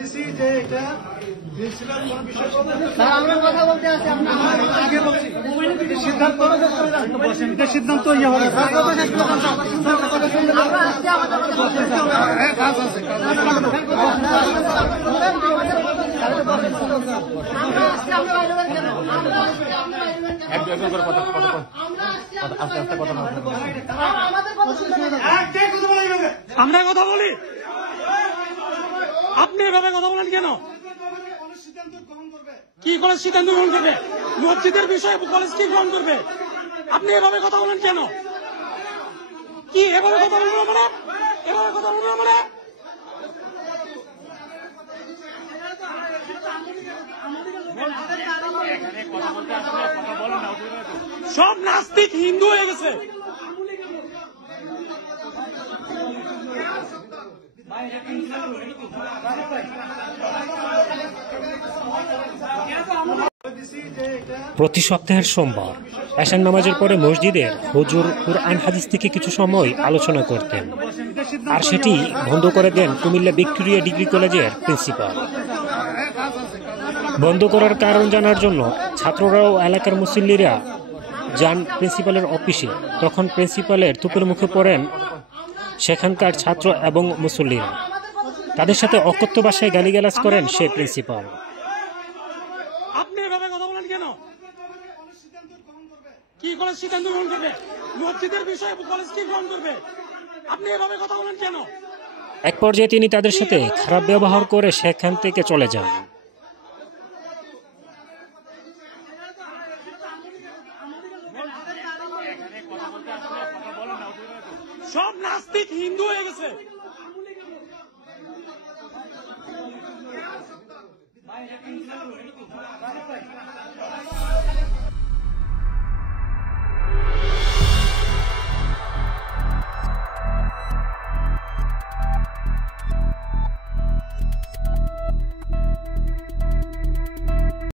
দিছি যে এটা প্রিন্সিপাল কোন বিষয় স্যার আমরা কথা বলতে আছি আপনি আগে বলছি সিদ্ধান্ত এটা সিদ্ধান্ত ইয়ে হবে আমরা আসছি আমাদের হ্যাঁ কাজ আছে আমরা আসছি আমরা বাইরে বের কেন আমরা আসছি আমরা বাইরে বের কেন একজন করে কথা আমরা আসছি আস্তে আস্তে কথা বলতে আমাদের কথা শুনতে আমরা কথা বলি, আপনি এভাবে কথা বলেন কেন? কি কলেজ সিদ্ধান্ত গ্রহণ করবে? মসজিদের বিষয়ে কলেজ কি গ্রহণ করবে? আপনি এভাবে কথা বলেন কেন? কি এভাবে কথা বলবো আমরা? এভাবে কথা বলবো আমরা? সব নাস্তিক হিন্দু হয়ে গেছে। প্রতি সপ্তাহের সোমবার এশার নামাজের পরে মসজিদের হুজুর কুরআন হাদিস থেকে কিছু সময় আলোচনা করতেন, আর সেটি বন্ধ করে দেন কুমিল্লা ভিক্টোরিয়া ডিগ্রি কলেজের প্রিন্সিপাল। বন্ধ করার কারণ জানার জন্য ছাত্ররাও এলাকার মুসল্লিরা যান প্রিন্সিপালের অফিসে। তখন প্রিন্সিপালের তুপের মুখে পড়েন সেখানকার ছাত্র এবং মুসল্লিরা। তাদের সাথে অকথ্য ভাষায় গালিগালাজ করেন সেই প্রিন্সিপাল। আপনি এভাবে কথা বলেন কেন? কি কলেজ সিদ্ধান্ত গ্রহণ করবে? মসজিদের বিষয়ে কলেজ কি গ্রহণ করবে? আপনি এভাবে কথা বলেন কেন? এক পর্যায়ে তিনি তাদের সাথে খারাপ ব্যবহার করে সেখান থেকে চলে যান।